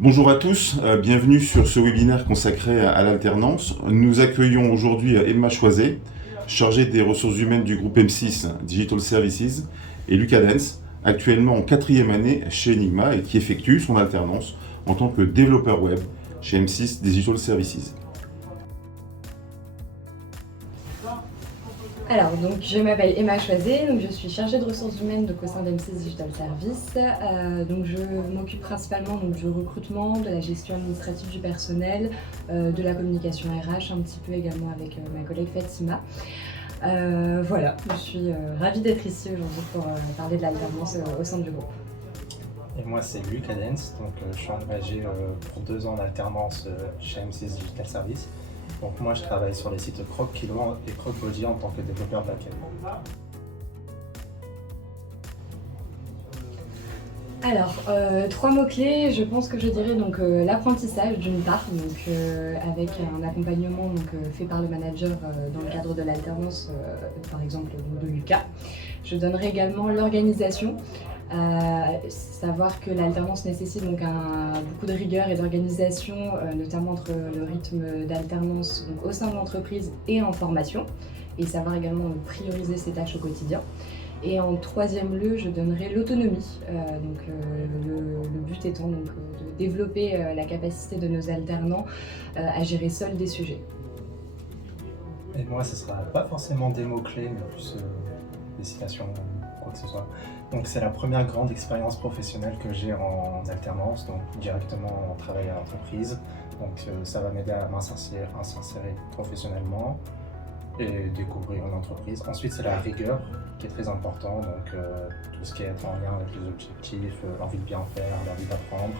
Bonjour à tous, bienvenue sur ce webinaire consacré à l'alternance. Nous accueillons aujourd'hui Emma Choiset, chargée des ressources humaines du groupe M6 Digital Services, et Lucas Dens, actuellement en 4e année chez Enigma et qui effectue son alternance en tant que développeur web chez M6 Digital Services. Alors, je m'appelle Emma Choiset, donc je suis chargée de ressources humaines au sein d'M6 Digital Services. Je m'occupe principalement du recrutement, de la gestion administrative du personnel, de la communication RH, un petit peu également avec ma collègue Fatima. Voilà, je suis ravie d'être ici aujourd'hui pour parler de l'alternance au sein du groupe. Et moi c'est Lucas Dens, je suis engagé pour 2 ans d'alternance chez M6 Digital Services. Donc moi je travaille sur les sites Croc-Kilo et Croc-Body en tant que développeur back-end. Alors, 3 mots-clés, je pense que je dirais l'apprentissage d'une part, avec un accompagnement fait par le manager dans le cadre de l'alternance, par exemple de Lucas. Je donnerai également l'organisation, savoir que l'alternance nécessite beaucoup de rigueur et d'organisation, notamment entre le rythme d'alternance au sein de l'entreprise et en formation, et savoir également prioriser ses tâches au quotidien. Et en 3e lieu, je donnerai l'autonomie, le but étant de développer la capacité de nos alternants à gérer seuls des sujets. Et moi ce sera pas forcément des mots-clés, mais plus des citations ou quoi que ce soit. Donc c'est la première grande expérience professionnelle que j'ai en alternance, donc directement en travail à l'entreprise. Ça va m'aider à m'insérer professionnellement et découvrir une entreprise. Ensuite c'est la rigueur qui est très important, tout ce qui est en lien avec les objectifs, l'envie de bien faire, l'envie d'apprendre.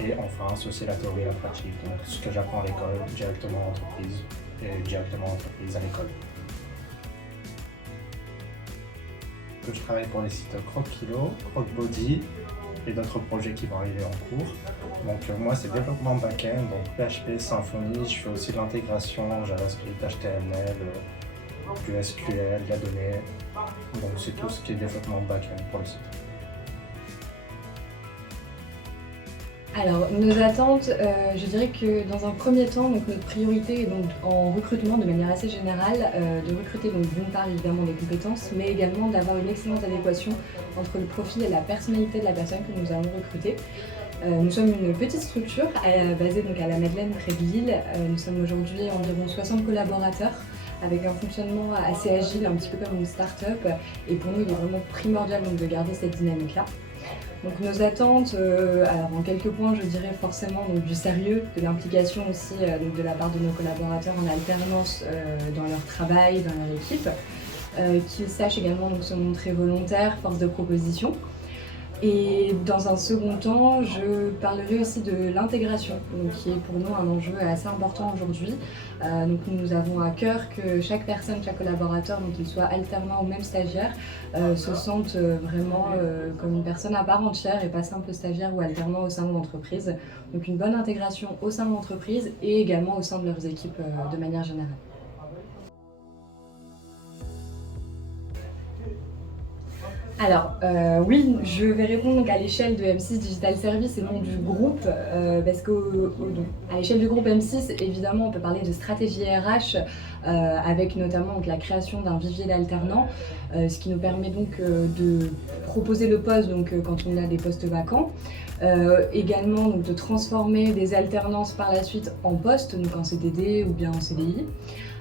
Et enfin c'est aussi la théorie et la pratique, donc ce que j'apprends à l'école directement en entreprise et directement en entreprise à l'école. Je travaille pour les sites Croc-Kilo, Croc-Body et d'autres projets qui vont arriver en cours. Moi c'est développement back-end, PHP, Symfony, je fais aussi de l'intégration, JavaScript, HTML, du SQL, de la donnée. Donc c'est tout ce qui est développement back-end pour les sites. Alors, nos attentes, je dirais que dans un premier temps, notre priorité est en recrutement de manière assez générale, de recruter d'une part évidemment des compétences, mais également d'avoir une excellente adéquation entre le profil et la personnalité de la personne que nous allons recruter. Nous sommes une petite structure basée à la Madeleine près de Lille. Nous sommes aujourd'hui environ 60 collaborateurs avec un fonctionnement assez agile, un petit peu comme une start-up. Et pour nous, il est vraiment primordial de garder cette dynamique-là. Donc nos attentes, alors en quelques points, je dirais forcément du sérieux, de l'implication aussi de la part de nos collaborateurs en alternance dans leur travail, dans leur équipe, qu'ils sachent également se montrer volontaires, force de proposition. Et dans un second temps, je parlerai aussi de l'intégration, qui est pour nous un enjeu assez important aujourd'hui. Nous avons à cœur que chaque personne, chaque collaborateur, qu'il soit alternant ou même stagiaire, se sente vraiment comme une personne à part entière et pas simple stagiaire ou alternant au sein de l'entreprise. Donc une bonne intégration au sein de l'entreprise et également au sein de leurs équipes de manière générale. Alors, oui, je vais répondre à l'échelle de M6 Digital Services et non du groupe, parce qu'à l'échelle du groupe M6, évidemment, on peut parler de stratégie RH, avec notamment la création d'un vivier d'alternants, ce qui nous permet de proposer le poste quand on a des postes vacants. Également de transformer des alternances par la suite en postes, en CDD ou bien en CDI.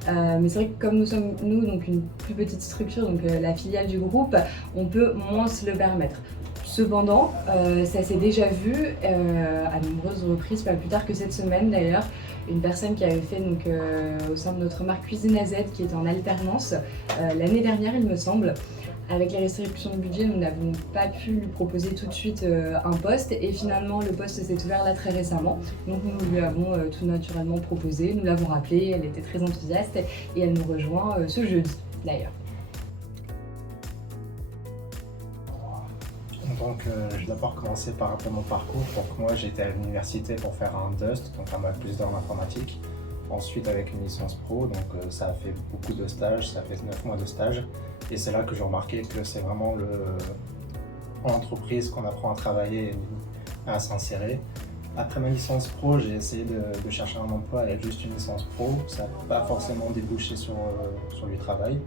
Mais c'est vrai que comme nous sommes une plus petite structure, la filiale du groupe, on peut moins se le permettre. Cependant, ça s'est déjà vu à nombreuses reprises, pas plus tard que cette semaine d'ailleurs, une personne qui avait fait au sein de notre marque Cuisine AZ qui était en alternance l'année dernière il me semble. Avec les restrictions de budget, nous n'avons pas pu lui proposer tout de suite un poste et finalement le poste s'est ouvert là très récemment. Donc nous lui avons tout naturellement proposé, nous l'avons rappelé, elle était très enthousiaste et elle nous rejoint ce jeudi d'ailleurs. Je vais d'abord commencer par un peu mon parcours. Moi j'étais à l'université pour faire un DUST, un bac plus en informatique. Ensuite avec une licence pro, ça a fait beaucoup de stages, ça a fait 9 mois de stage. Et c'est là que j'ai remarqué que c'est vraiment en entreprise qu'on apprend à travailler et à s'insérer. Après ma licence pro, j'ai essayé de chercher un emploi avec juste une licence pro. Ça n'a pas forcément débouché sur du travail.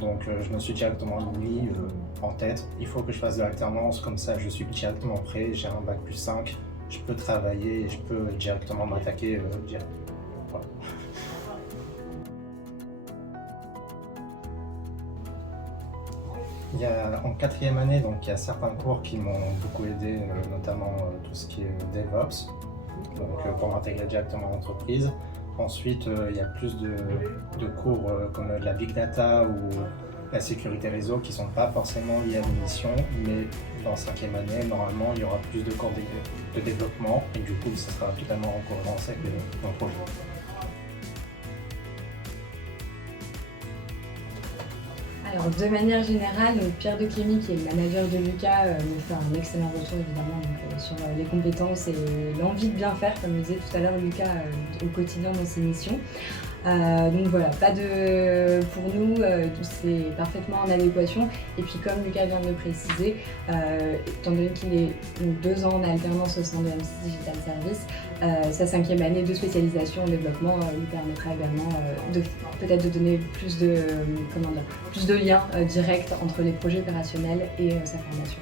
Donc je me suis directement mis en tête, il faut que je fasse de l'alternance, comme ça je suis directement prêt, j'ai un bac+5, je peux travailler et je peux directement m'attaquer direct. Voilà. En quatrième année, donc, il y a certains cours qui m'ont beaucoup aidé, notamment tout ce qui est DevOps, donc, pour m'intégrer directement à l'entreprise. Ensuite, il y a plus de cours comme la Big Data ou la sécurité réseau qui ne sont pas forcément liés à l'émission, mais dans cinquième année, normalement, il y aura plus de cours de développement et du coup, ça sera totalement en cohérence avec mon projet. Alors, de manière générale, donc Pierre de Clémy, qui est le manager de Lucas, me fait un excellent retour évidemment sur les compétences et l'envie de bien faire, comme le disait tout à l'heure Lucas, au quotidien dans ses missions. Donc voilà, pour nous, c'est parfaitement en adéquation. Et puis comme Lucas vient de le préciser, étant donné qu'il est 2 ans en alternance au sein de M6 Digital Service, sa 5e année de spécialisation en développement lui permettra également peut-être de donner plus de liens directs entre les projets opérationnels et sa formation.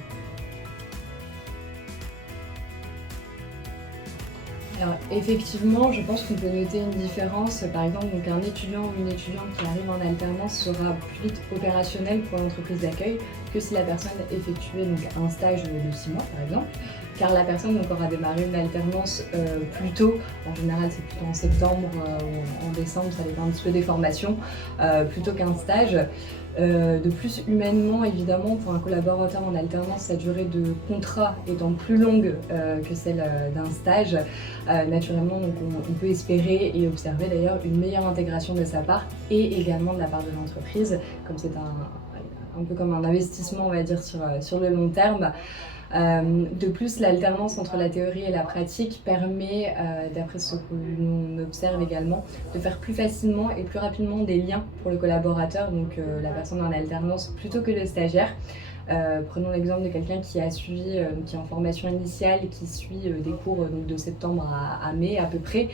Alors effectivement, je pense qu'on peut noter une différence. Par exemple, donc un étudiant ou une étudiante qui arrive en alternance sera plus vite opérationnel pour l'entreprise d'accueil que si la personne effectuait donc un stage de 6 mois par exemple. Car la personne donc, aura démarré une alternance plus tôt, en général c'est plutôt en septembre ou en décembre, ça dépend un petit peu des formations, plutôt qu'un stage. De plus, humainement, évidemment, pour un collaborateur en alternance, sa durée de contrat étant plus longue que celle d'un stage, naturellement, donc on peut espérer et observer d'ailleurs une meilleure intégration de sa part et également de la part de l'entreprise, comme c'est un peu comme un investissement, on va dire, sur le long terme. De plus, l'alternance entre la théorie et la pratique permet, d'après ce que l'on observe également, de faire plus facilement et plus rapidement des liens pour le collaborateur, donc la personne en alternance, plutôt que le stagiaire. Prenons l'exemple de quelqu'un qui a suivi, qui est en formation initiale, qui suit des cours donc, de septembre à mai à peu près,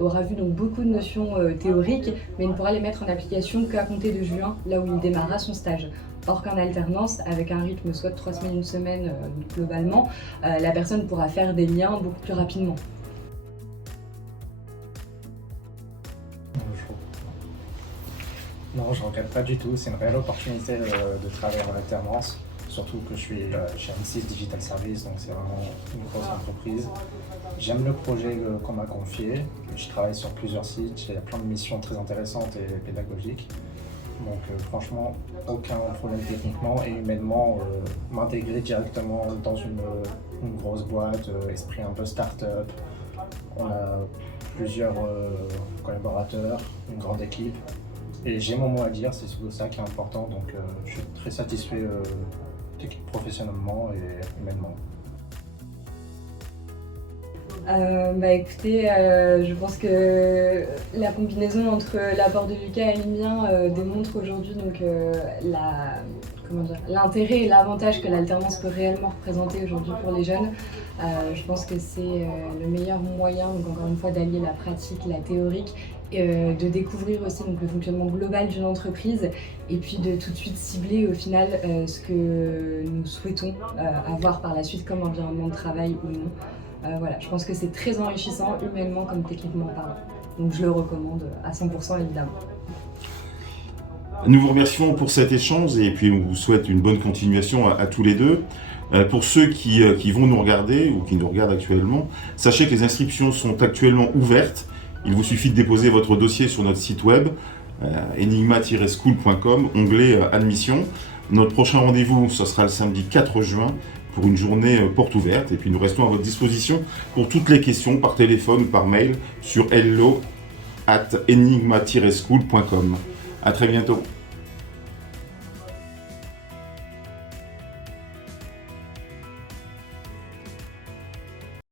aura vu donc beaucoup de notions théoriques, mais ne pourra les mettre en application qu'à compter de juin, là où il démarrera son stage. Or qu'en alternance, avec un rythme soit de 3 semaines, une semaine globalement, la personne pourra faire des liens beaucoup plus rapidement. Non, je ne regrette pas du tout. C'est une réelle opportunité de travailler en alternance, surtout que je suis chez M6 Digital Service, donc c'est vraiment une grosse entreprise. J'aime le projet qu'on m'a confié. Je travaille sur plusieurs sites, j'ai plein de missions très intéressantes et pédagogiques. Donc franchement, aucun problème techniquement et humainement, m'intégrer directement dans une grosse boîte, esprit un peu start-up. On a plusieurs collaborateurs, une grande équipe. Et j'ai mon mot à dire, c'est surtout ça qui est important, donc je suis très satisfait professionnellement et humainement. Écoutez, je pense que la combinaison entre l'apport de Lucas et le mien démontre aujourd'hui donc, l'intérêt et l'avantage que l'alternance peut réellement représenter aujourd'hui pour les jeunes. Je pense que c'est le meilleur moyen, donc encore une fois, d'allier la pratique, la théorique, de découvrir aussi donc, le fonctionnement global d'une entreprise et puis de tout de suite cibler au final ce que nous souhaitons avoir par la suite comme environnement de travail ou non. Voilà, je pense que c'est très enrichissant humainement comme techniquement parlant. Donc je le recommande à 100% évidemment. Nous vous remercions pour cet échange et puis on vous souhaite une bonne continuation à tous les deux. Pour ceux qui vont nous regarder ou qui nous regardent actuellement, sachez que les inscriptions sont actuellement ouvertes. Il vous suffit de déposer votre dossier sur notre site web enigma-school.com, onglet admission. Notre prochain rendez-vous, ce sera le samedi 4 juin pour une journée porte ouverte. Et puis nous restons à votre disposition pour toutes les questions par téléphone ou par mail sur hello@enigma-school.com. À très bientôt.